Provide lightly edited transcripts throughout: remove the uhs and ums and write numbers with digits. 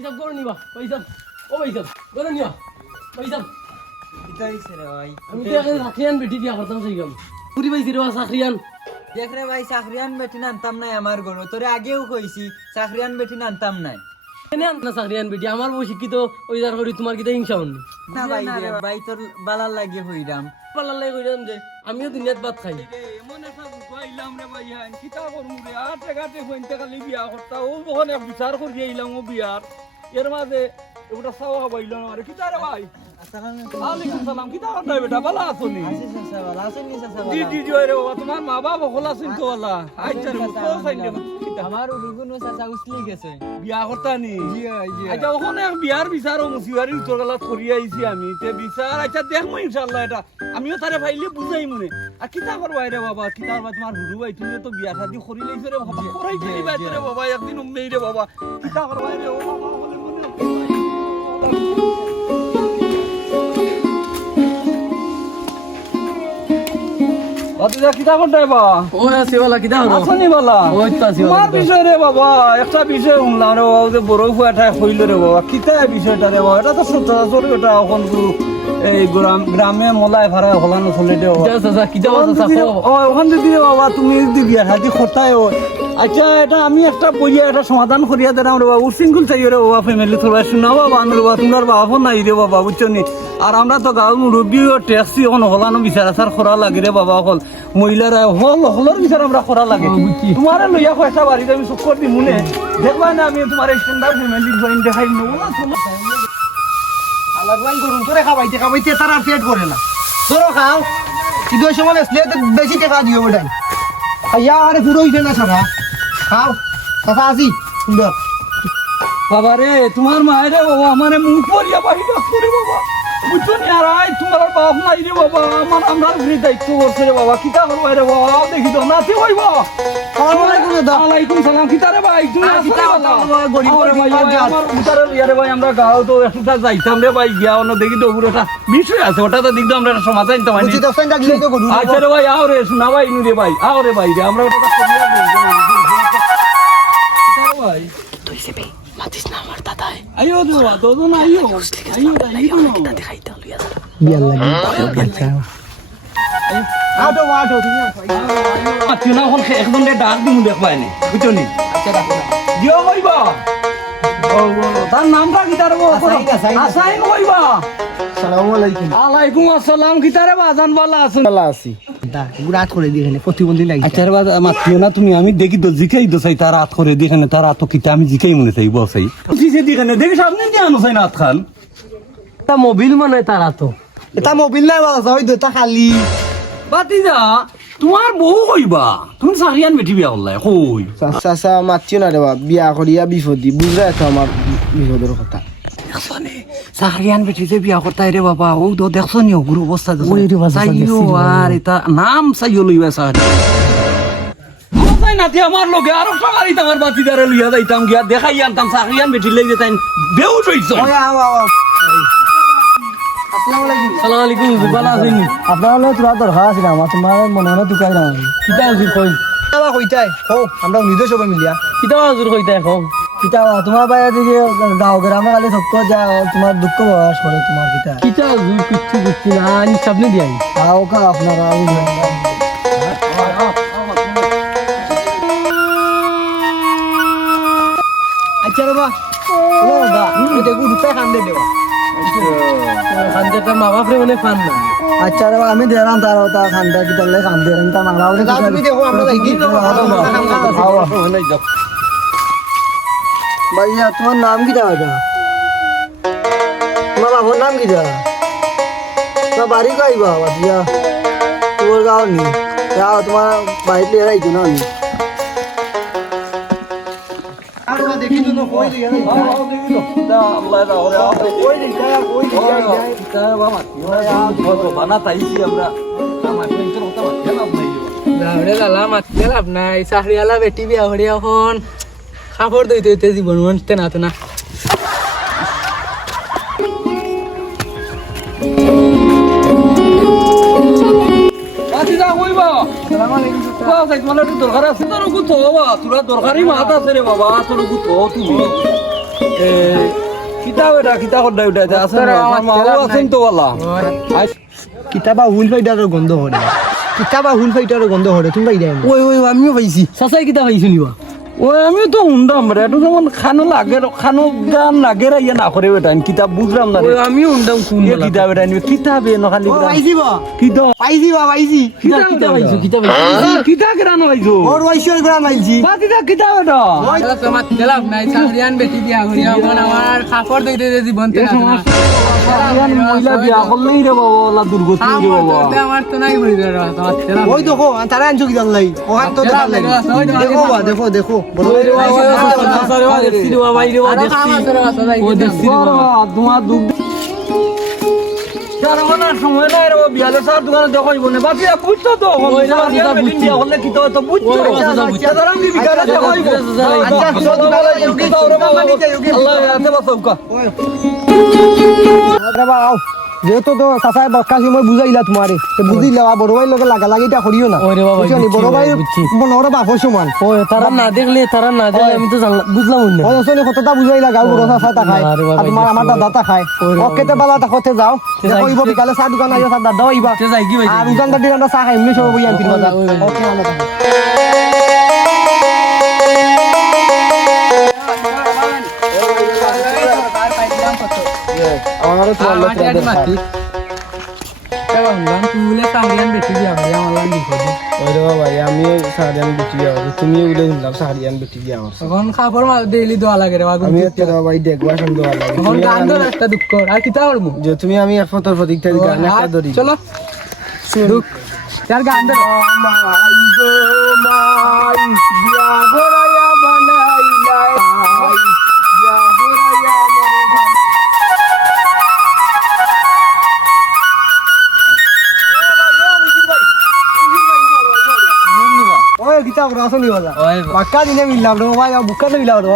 পয়সা করে নিবা পয়সা ও পয়সা করে নিবা পয়সা কিতাই রে ভাই আমি তো এখন চাকরিয়ান বেটি বিয়া করতাম সেইগাম পুরি পাইছি রে চাকরিয়ান দেখ রে ভাই চাকরিয়ান বেটি নানতাম নাই আমার ঘর তোরে আগেও কইছি চাকরিয়ান বেটি নানতাম নাই এনে আনতা চাকরিয়ান বেটি আমার বউ শিক্ষিত ওই যার করি তোমার কিতা হিংসা হন না ভাই রে ভাই তোর বালার লাগে হইরাম পাল্লার লাগে কইলাম যে আমিও দুনিয়াত ভাত খাই মনে সব কইলাম রে ভাই হান কিতা করমু রে আটে গাটে হইতে খালি বিয়া করতা ও ওখানে বিচার করি আইলাম ও বিয়ার এর মাঝে ওটা সাওয়া বাইল না রে কিতা রে ভাই আলাইকুম সালাম কিতা করতে বেটা ভালো আছো নি জি জি জি রে বাবা তোমার মা বাবা খোলা আছেন তো আল্লাহ আচ্ছা রে তো সাইন কিতা আমার রুগুনো চাচা উছলি গেছে বিয়া করতা নি জি জি আচ্ছা ওখানে বিয়ার বিচার ও মুসিবারি উত্তর গলাত করি আইছি আমি তে বিচার আচ্ছা দেখমু ইনশাআল্লাহ এটা আমিও তারে ভাইলে বুঝাই মনে আর কিতা করবা রে বাবা কিতা করবা তোমার হুরু ভাই তুমি তো বিয়া শাদি করি লাইছ রে বাবা করাই দিলি ভাই রে বাবা একদিন উম্মেই রে বাবা কিতা করবা রে ও বাবা বলে মনে বাতিজা কিতা করতে বা ও আছে বালা কিতা হলো আসনি বালা ওই তো আছে তোমার বিষয় রে বাবা একটা বিষয় শুনলাম রে বাবা যে বড় ফুয়াটা হইল রে বাবা কিতা বিষয়টা রে বাবা এটা তো সচরাচর এটা এখন এই গ্রামে মলাই ভাড়া হলানো চলে দে চাচা কিতা চাচা ওখান যদি বাবা তুমি যদি বিয়া শাদি করতাই আচ্ছা এটা আমি একটা বইয়া একটা সমাধান করিয়া দিলাম রে বাবা উশৃঙ্খল চাই রে বাবা ফ্যামিলি তোলা শোনা বাবা আনুর বাবা তোমার বাবা নাই রে বাবা বুঝছো নি আর আমরা তো গাঁও মুরব্বী ও ট্যাক্সি এখন হলানো বিচার আচার করা লাগে রে বাবা হল মহিলারা হলর বিচার আমরা করা লাগে তোমার লইয়া কয়েকটা বাড়িতে আমি চক্কর দিই মনে দেখবা না আমি তোমার স্ট্যান্ডার্ড ফ্যামিলি জয়েন দেখাই নেবো না আলাদা করুন তোরে খাবাইতে খাবাইতে তার আর পেট করে না তোরও খাও কিন্তু ওই সময় আসলে তো বেশি টাকা দিও ওটাই আইয়া আরে পুরো হইবে না সকা খাও কথা আসি সুন্দর বাবা রে তোমার মায়ের রে বাবা আমার মুখ পরিয়া বাড়ি ডাকতো রে বাবা বুঝছো নি আর আই তোমার বাপ নাই রে বাবা আমার আমরা ঘুরে দায়িত্ব করছে রে বাবা কিতা করবো রে বাবা দেখি তো নাতি হইব আলাইকুম সালাম কিতা রে ভাই তুমি কিতা গরিব রে ভাই আমার উতারে ইয়ারে ভাই আমরা গাও তো একটা যাইতাম রে ভাই গিয়া অন্য দেখি তো পুরো একটা বিষয় আছে ওটা তো দেখতাম আমরা সমাজ আনতাম বুঝি তো ফ্রেন্ড লাগলে তো করুন আচ্ছা রে ভাই আও রে শোনা ভাই নু রে ভাই আও রে ভাই রে আমরা ওটা করিয়া ভাই মাতিস না আমার দাদাই আইও দেওয়া দুজন আইও আইও আইও কিতা দেখাইতে লইয়া বিয়ার লাগে আচ্ছা আটো আটো তুমি তুই না এখন একদম ডাক দিমু দেখবাই নি বুঝছো নি আচ্ছা রাখো দিও কইবা তার নামটা কি তার আসাই কইবা আসসালামু আলাইকুম আলাইকুম আসসালাম কি তারে বাজান বালা আছেন ভালো আছি দা গুড়াত করে দিয়ে এখানে প্রতিবন্ধী লাগি আচ্ছা রে বাবা মাতিও না তুমি আমি দেখি তো জিকাই তো চাই তার হাত করে দিখানে তার হাত কিটা আমি জিকাই মনে চাই বসাই জিসে দিখানে দেখি সামনে দিয়ে আনো চাই না হাত খান তা মোবিল মানে তারা তো এটা মোবিল নাই বাবা ওই দুটা খালি বাতিজা তোমার বউ কইবা তুমি সারিয়ান বেটি বিয়া হল্লাই কই চাচা মাতিও না রে বাবা বিয়া করিয়া বিপদি বুঝাই তো আমার বিপদের কথা দেখছনি সারিয়ান বেটি যে বিয়া করতাই রে বাবা ও তো দেখছনি গুরু অবস্থা ওই রে বাবা, চাইও আর এটা নাম চাইও লইবা সারি তাই নাতি আমার লগে আর সবারই তোমার বাতিদারে লইয়া যাইতাম গিয়া দেখাই আনতাম সারিয়ান বেটি লই যেতাম বেউট হইছ ওই আও আও আসসালামু আলাইকুম সালাম আলাইকুম বালা আছেন আপনার হলে তোরা দরকার আছে আমার তোমার মনে মনে তুকাই না কিতা হুজুর কই বাবা কইতাই হো আমরা নিদে সবাই মিলিয়া কিতা হুজুর কইতা এখন কিতা তোমার বাইরে দিকে গাঁও গ্রামে খালি সব যা তোমার দুঃখ বয়স করে তোমার কিতা কিতা হুজুর কিচ্ছু না আনি সামনে দিয়াই আও কা আপনারা আচ্ছা বাবা ও দা দেখো দুটা খান দে দেবা খানটা মা বাপরে মানে ফান না আচ্ছা রে আমি দিলাম তার তা খানটা কি তাহলে খান দে তা মাংলা বলে তুমি দেখো আমরা যাই ভাইয়া তোমার নাম কি দাও এটা তোমার বাবার নাম কি দাও তোমার বাড়ি কই বাবা দিয়া তোর গাঁও নি যাও তোমার বাড়িতে এরাইছো না আমি আর দেখি তো কই দিয়া দেখি তো আল্লাহ রাও কই দিয়া কই তা বাবা বানা তাইছি আমরা আমার পেছন কথা কেন নাই লাউরে লালা মাততে লাভ নাই চাকরিওয়ালা বেটি বিয়া হরি এখন খাবার দইতে দইতে জীবন মানতে না তো না বাতিজা কইবা আসসালামু আলাইকুম বাবা সাইদ মানে একটু দরকার আছে তোর গুতো বাবা তোরা দরকারি মাথা আছে রে বাবা তোর গুতো তুমি কিতাব এটা কিতা করতে উঠাইতে আছে তোরা আমার মাও খেলাম আছেন নাই। তো ওলা কিতাবা হুল ফাইটারের গন্ধ হরে কিতাবা হুল ফাইটারের গন্ধ হরে তুমি পাই দেন ওই ওই আমিও পাইছি সসাই কিতা পাইছো নিবা ওই আমিও তো উন্ডাম রে একটু যেমন খানো লাগে খানো গান লাগে রে ইয়ে না করে বেটা কিতাব বুঝলাম না রে আমি উন্ডাম কোন এ কিতাব এটা নিয়ে কিতাবে ন খালি পাইছি বা কিতাব পাইছি বা পাইছি কিতা পাইছো কিতা পাইছো কিতাব কেন পাইছো ওর ওয়াইশর করে মাইলছি বাতিটা কিতাব এটা তোমার খেলাম নাই চাকরিয়ান বেটি বিয়া করি এখন আমার কাপড় দিতে জীবন এই সমস্যা মহিলা বিয়া করলেই রে বাবা ওলা দুর্গতি রে বাবা আমার তো নাই বলি তোমার খেলাম ওই দেখো তারা আনছো কি জানলাই ওখান তো দেখার লাগে দেখো বা দেখো দেখো বড় তোমার দুধ সময় নাই রে বিয়ালে সার দোকানে দেখাইব না বাকি বুঝছো তো বিয়া করলে কি তো বুঝছো আমি বিকালে দেখাইব আল্লাহ হাতে বাঁচাউকা বাবা যেহেতু তো চাচাই বাক্কা সময় বুঝাইলা তোমারে তো বুঝিলা বড় ভাইয়ের লগে লাগা লাগিটা করিও না ওরে বাবা, বুঝছো নি? বড় ভাই বনর বাপর সমান তারা না দেখলে আমি তো বুঝলাম না ওই আসলে কতটা বুঝাইলা গাও বড় চাচা তা খায় আরে বাবা, আর তোমার আমার দাদা তা খায় ওকেতে বালা তা করতে যাও কইব বিকালে চা দোকান আইয়া চা দাদা হইবা যাই কি আর উজান দাদি আমরা চা খাই এমনি সব বই আনতে বাজার ওকে আলো আমারও তো আল্লাহ তুলে চাকরিয়ান বেটি বিয়া করি আমার লাগে ওরে বাবা আমি সারিয়ান বেটি যাও তুমি উড়ে শুনলাম সারিয়ান বেটি যাও এখন কাপড় ডেইলি দেওয়া লাগে রে বাবু আমি একটা ভাই দেখবা সুন্দর লাগে এখন গান ধর একটা দুঃখ আর কিতা করবো যে তুমি আমি এক ফটোর প্রতীকটা গান একটা ধরি চলো দুঃখ তার গান ধর মাই গো মাই বিয়া ঘরায়া বানাইলা বিয়া ঘরায়া ওই গীতা করো আসনি বালা বাক্কা দিনে মিললাম রে ভাই বুক্কা মিলাম রে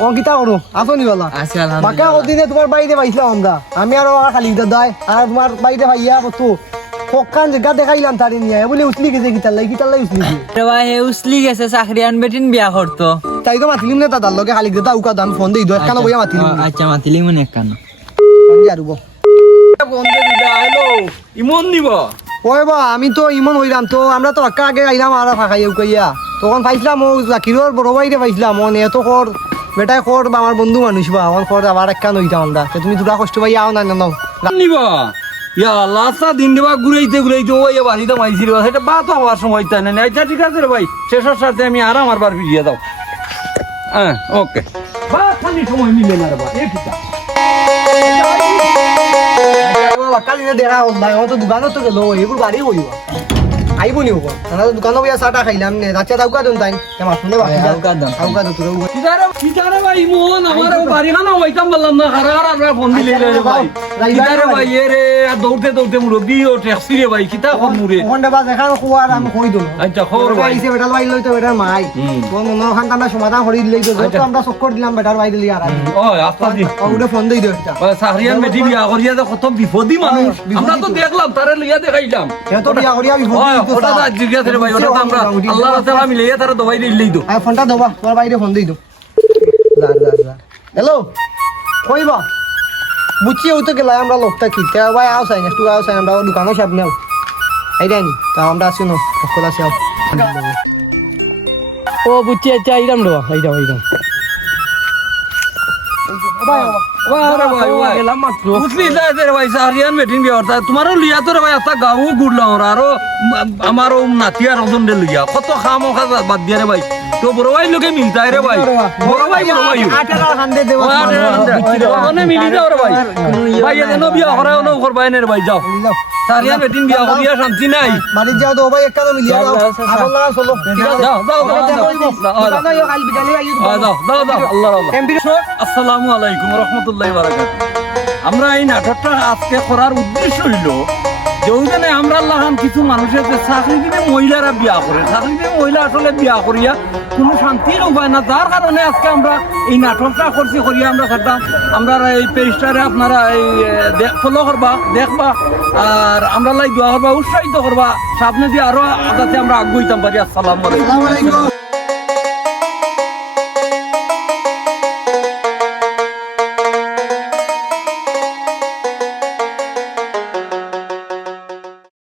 ও গীতা করো আসনি বালা আছে বাক্কা দিনে তোমার বাড়িতে পাইছিলাম আমরা আমি আর খালি দাদাই আর তোমার বাড়িতে ভাইয়া কত পক্কান জায়গা দেখাইলাম তারে নিয়ে বলে উঠলি গেছে গীতার লাই উঠলি উসলি গেছে চাকরিয়ান বেটিন বিয়া করতো তাই তো মাতিলিম না দাদার লগে খালি দাদা উকা দাম ফোন দিই দশ কানা বইয়া মাতিলিম আচ্ছা মাতিলি মনে এক কানো আর বন্ধে দিদা হ্যালো ইমন নিব ওই বা আমি তো ইমন হইলাম তো আমরা তো বাক্কা আগে আইলাম আর ফাঁকাই উকাইয়া তখন পাইছিলাম ও জাকিরর বড় ভাইরে পাইছিলাম ও এত কর বেটাই কর বা আমার বন্ধু মানুষ বা আমার কর আবার একটা নইতাম আমরা তুমি দুটা কষ্ট পাই আও না নাও নিব ইয়া লাস্টা দিন দিবা ঘুরাইতে ওই বাড়িতে মাইছি রে সেটা বাত হওয়ার সময় তাই না আচ্ছা ঠিক আছে রে ভাই শেষের সাথে আমি আর আমার বার ফিরিয়ে দাও হ্যাঁ ওকে বা খালি সময় মিলে না রে ভাই এ কিটা বাক্কা দিনে দেখা হোক ভাই আমার তো দোকানত তো গেল এগুলো বাড়ি হইব আইব নি হোক দোকানে বইয়া চাটা খাইলাম নে রাচ্চা দাউকা দন তাই আমার শুনে বাকি দাউকা দন তোর কিটারে ভাই ইমন আমার বাড়ি খানা হইতাম বললাম না হারা ফোন দিলে রে ভাই কিটারে ভাই এ রে দৌড়তে মুরব্বি ও ট্যাক্সি রে ভাই কিটা কর মুরে ওখানটা বাস এখানে খোয়ার আমি কই দম আচ্ছা খবর ভাই আইছে বেটার ভাই লইতো বেটার মাই তো মনে ওখান আমরা সমাধান করি দিলেই তো যত আমরা চক্কর দিলাম বেটার ভাই দিলি আর ও আস্তা দি ওটা ফোন দেই দিও এটা সাহরিয়ান বেটি বিয়া করিয়া তো কত বিপদী মানুষ আমরা তো দেখলাম তারে লইয়া দেখাইলাম এত বিয়া করিয়া বিপদ ওটা তো জিজ্ঞাসা রে ভাই ওটা তো আমরা আল্লাহ রাসূল মিলাইয়া তারে দবাই দিলেই তো আর ফোনটা দেবা তোমার বাইরে ফোন দেই দো হ্যালো কইবা বুঝছি ওই তো গেলাম আমরা লোকটা কি তে ভাই আও সাইন একটু আও সাইন আমরা দোকানে সব নাও আইরানি তা আমরা আসি না সকল আসি আও ও বুঝছি আচ্ছা আইরাম রে আইরাম ভাই আরে ভাই ভাই গেলাম মাত্র বুঝলি রে ভাই সাহরিয়ান বেটিন বিয়া করতা তোমারও লিয়া তো রে ভাই একটা গাঁও ঘুরলাম আরো আমারও নাতিয়া রজন দে লিয়া কত খাম খাজা বাদ দিয়া রে ভাই তো বড় ভাই লোকে মিলতাই রে ভাই বড় ভাই 18 হান্ডে দেব মানে মিলি যাও রে ভাই ভাই এনে বিয়া করে নো করবাই নে রে ভাই যাও সাহরিয়ান বেটিন বিয়া করিয়া শান্তি নাই বাড়ি যাও তো ভাই একটা মিলিয়া দাও আপন লাগা চলো যাও আল্লাহ আসসালামু আলাইকুম রহমতুল্লাহি বারাকাতুহু আমরা এই নাটকটা আজকে করার উদ্দেশ্য হইল যেখানে আমরা লাগান কিছু মানুষের চাকরি দিনে মহিলারা বিয়া করে চাকরি দিনে মহিলা আসলে বিয়া করিয়া কোনো শান্তির উপায় না যার কারণে আজকে আমরা এই নাটকটা করছি করিয়া আমরা থাকতাম আমরা এই পেজটারে আপনারা এই ফলো করবা দেখবা আর আমরা লাই দোয়া করবা উৎসাহিত করবা সামনে দিয়ে আরো যাতে আমরা আগুইতাম পারি আসসালামু আলাইকুম।